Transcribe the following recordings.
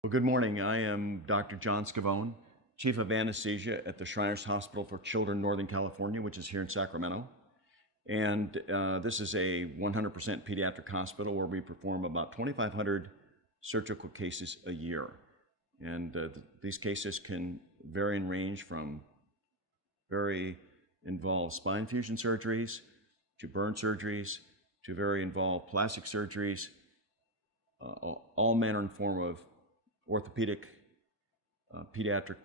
Well, good morning. I am Dr. John Scavone, Chief of Anesthesia at the Shriners Hospital for Children, Northern California, which is here in Sacramento. And this is a 100% pediatric hospital where we perform about 2,500 surgical cases a year. And these cases can vary and range from very involved spine fusion surgeries to burn surgeries to very involved plastic surgeries, all manner and form of orthopedic, pediatric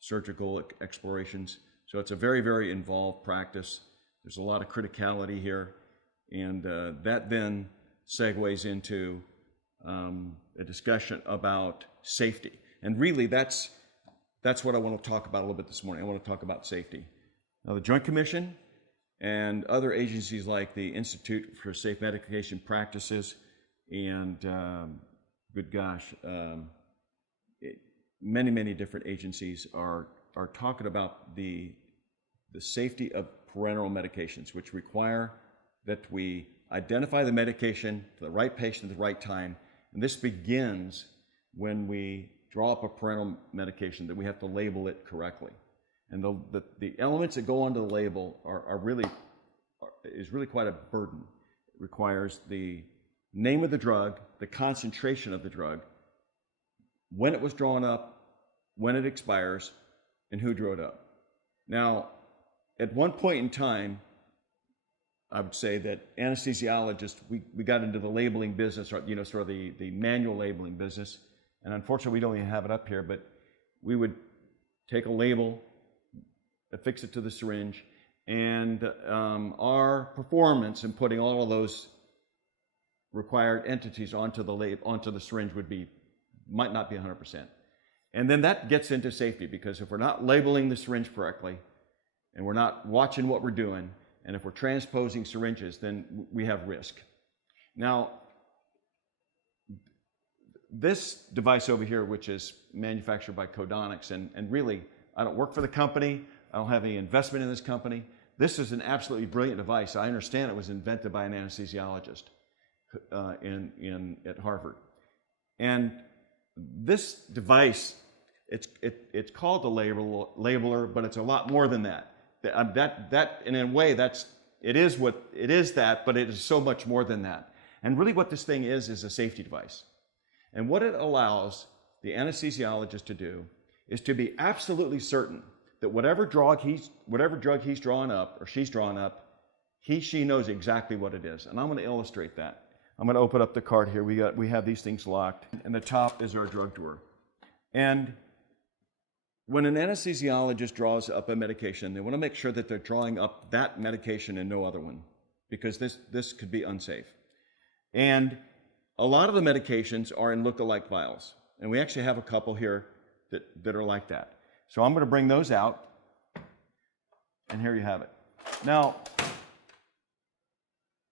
surgical explorations. So it's a very, very involved practice. There's a lot of criticality here, and that then segues into a discussion about safety. And really, that's what I want to talk about a little bit this morning. I want to talk about safety. Now, the Joint Commission and other agencies like the Institute for Safe Medication Practices and many different agencies are talking about the safety of parenteral medications, which require that we identify the medication to the right patient at the right time. And this begins when we draw up a parenteral medication, that we have to label it correctly. And the elements that go onto the label is really quite a burden. It requires the name of the drug, the concentration of the drug, when it was drawn up, when it expires, and who drew it up. Now, at one point in time, I would say that anesthesiologists, we got into the labeling business, or, sort of the manual labeling business. And unfortunately, we don't even have it up here, but we would take a label, affix it to the syringe, and our performance in putting all of those required entities onto the syringe might not be 100%. And then that gets into safety, because if we're not labeling the syringe correctly, and we're not watching what we're doing, and if we're transposing syringes, then we have risk. Now, this device over here, which is manufactured by Codonics, and really, I don't work for the company, I don't have any investment in this company. This is an absolutely brilliant device. I understand it was invented by an anesthesiologist at Harvard. And this device, it's called the labeler, but it's a lot more than that. That in a way, it is that, but it is so much more than that. And really what this thing is a safety device. And what it allows the anesthesiologist to do is to be absolutely certain that whatever drug he's drawn up or she's drawn up, she knows exactly what it is. And I'm going to illustrate that. I'm going to open up the cart here. We have these things locked, and the top is our drug drawer. And when an anesthesiologist draws up a medication, they want to make sure that they're drawing up that medication and no other one, because this could be unsafe. And a lot of the medications are in look-alike vials, and we actually have a couple here that are like that. So I'm going to bring those out, and here you have it. Now,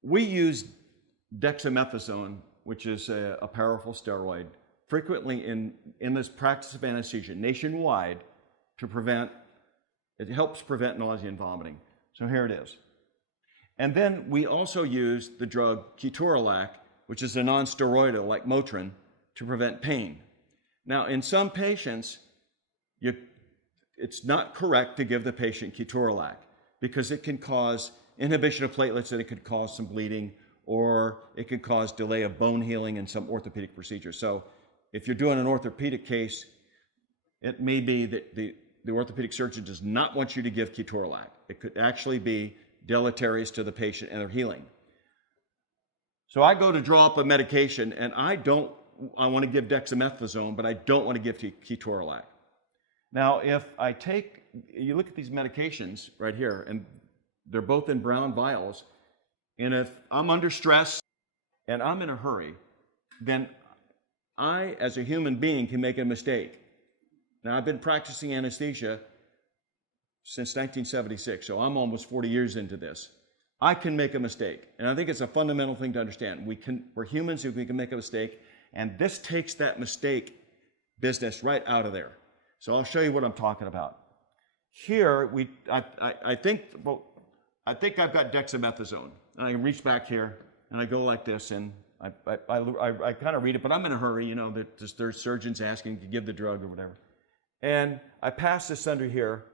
we use dexamethasone, which is a powerful steroid, frequently in this practice of anesthesia nationwide it helps prevent nausea and vomiting. So here it is. And then we also use the drug ketorolac, which is a non-steroidal like Motrin, to prevent pain. Now, in some patients, it's not correct to give the patient ketorolac, because it can cause inhibition of platelets, and it could cause some bleeding, or it could cause delay of bone healing in some orthopedic procedures. So if you're doing an orthopedic case, it may be that the orthopedic surgeon does not want you to give ketorolac. It could actually be deleterious to the patient and their healing. So I go to draw up a medication, and I want to give dexamethasone, but I don't want to give ketorolac. Now, if you look at these medications right here, and they're both in brown vials, and if I'm under stress and I'm in a hurry, then I, as a human being, can make a mistake. Now, I've been practicing anesthesia since 1976, so I'm almost 40 years into this. I can make a mistake, and I think it's a fundamental thing to understand. We're humans, we can make a mistake, and this takes that mistake business right out of there. So I'll show you what I'm talking about. Here, I think I've got dexamethasone. And I can reach back here, and I go like this, and I kind of read it, but I'm in a hurry, you know, there's surgeons asking to give the drug or whatever. And I pass this under here.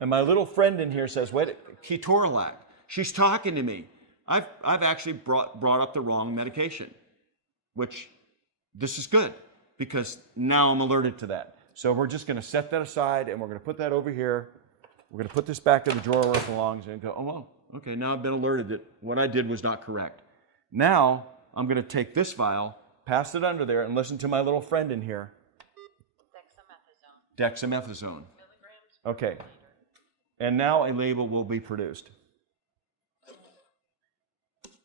And my little friend in here says, wait, ketorolac. She's talking to me. I've actually brought up the wrong medication, which this is good because now I'm alerted to that. So we're just going to set that aside and we're going to put that over here. We're going to put this back in the drawer where it belongs and go, oh, well, okay, now I've been alerted that what I did was not correct. Now I'm going to take this vial, pass it under there, and listen to my little friend in here. Dexamethasone. Okay. And now a label will be produced.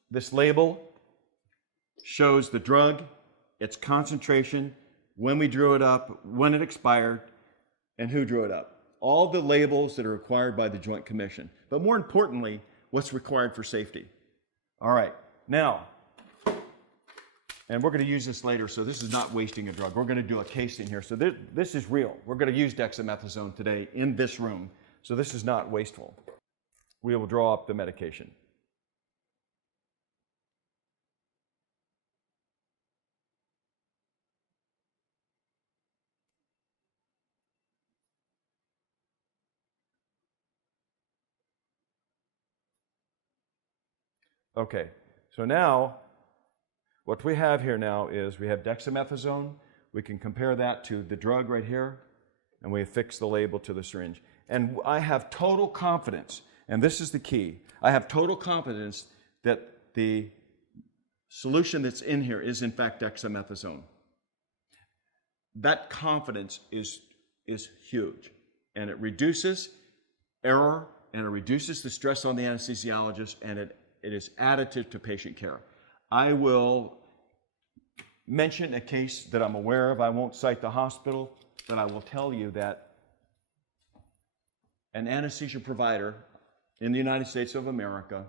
This label shows the drug, its concentration, when we drew it up, when it expired, and who drew it up. All the labels that are required by the Joint Commission. But more importantly, what's required for safety. All right, now, and we're going to use this later, so this is not wasting a drug. We're going to do a case in here. So this is real. We're going to use dexamethasone today in this room. So this is not wasteful. We will draw up the medication. Okay, so now what we have here now is we have dexamethasone. We can compare that to the drug right here, and we affix the label to the syringe. And I have total confidence, and this is the key, I have total confidence that the solution that's in here is in fact dexamethasone. That confidence is huge, and it reduces error, and it reduces the stress on the anesthesiologist, and it is additive to patient care. I will mention a case that I'm aware of. I won't cite the hospital, but I will tell you that an anesthesia provider in the United States of America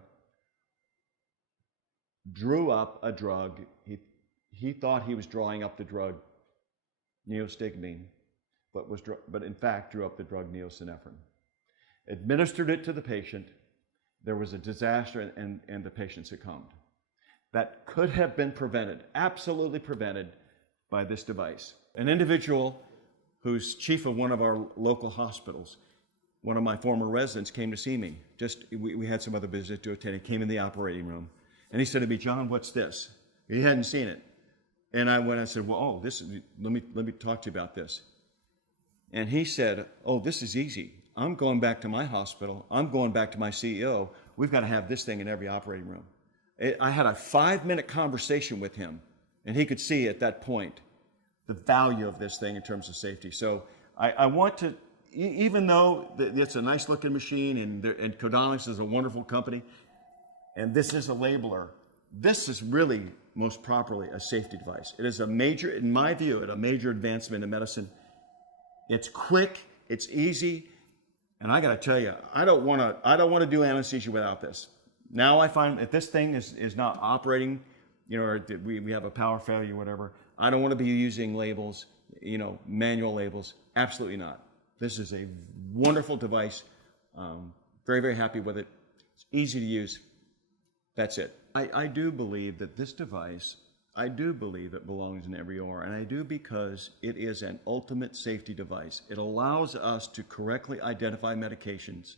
drew up a drug. He thought he was drawing up the drug neostigmine, but in fact drew up the drug neosynephrine. Administered it to the patient. There was a disaster and the patient succumbed. That could have been prevented, absolutely prevented, by this device. An individual who's chief of one of our local hospitals, one of my former residents, came to see me. We had some other business to attend. He came in the operating room, and he said to me, "John, what's this?" He hadn't seen it. And I said, "Well, let me talk to you about this." And he said, "Oh, this is easy. I'm going back to my hospital. I'm going back to my CEO. We've got to have this thing in every operating room." I had a 5-minute conversation with him, and he could see at that point the value of this thing in terms of safety. So I want to, even though it's a nice looking machine and Codonics is a wonderful company, and this is a labeler, this is really most properly a safety device. It is a major, in my view, a major advancement in medicine. It's quick, it's easy. And I got to tell you, I don't want to do anesthesia without this. Now I find that this thing is not operating, you know, or we have a power failure or whatever. I don't want to be using labels, you know, manual labels. Absolutely not. This is a wonderful device. Very, very happy with it. It's easy to use. That's it. I do believe that this device, I do believe it belongs in every OR, and I do because it is an ultimate safety device. It allows us to correctly identify medications,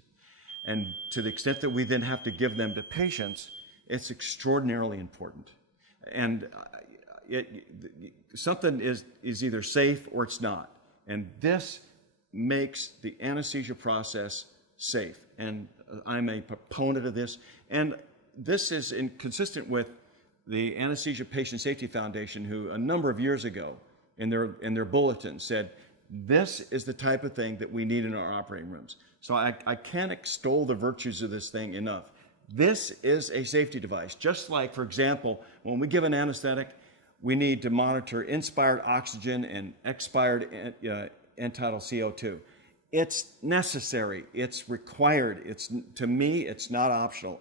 and to the extent that we then have to give them to patients, it's extraordinarily important. And something is either safe or it's not, and this makes the anesthesia process safe, and I'm a proponent of this, and this is consistent with the Anesthesia Patient Safety Foundation, who a number of years ago in their bulletin said, this is the type of thing that we need in our operating rooms. So I can't extol the virtues of this thing enough. This is a safety device. Just like, for example, when we give an anesthetic, we need to monitor inspired oxygen and expired end-tidal CO2. It's necessary. It's required. To me, it's not optional.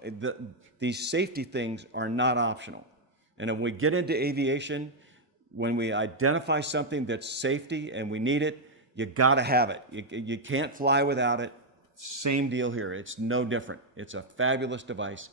These safety things are not optional. And when we get into aviation, when we identify something that's safety and we need it, you got to have it. You can't fly without it. Same deal here. It's no different. It's a fabulous device.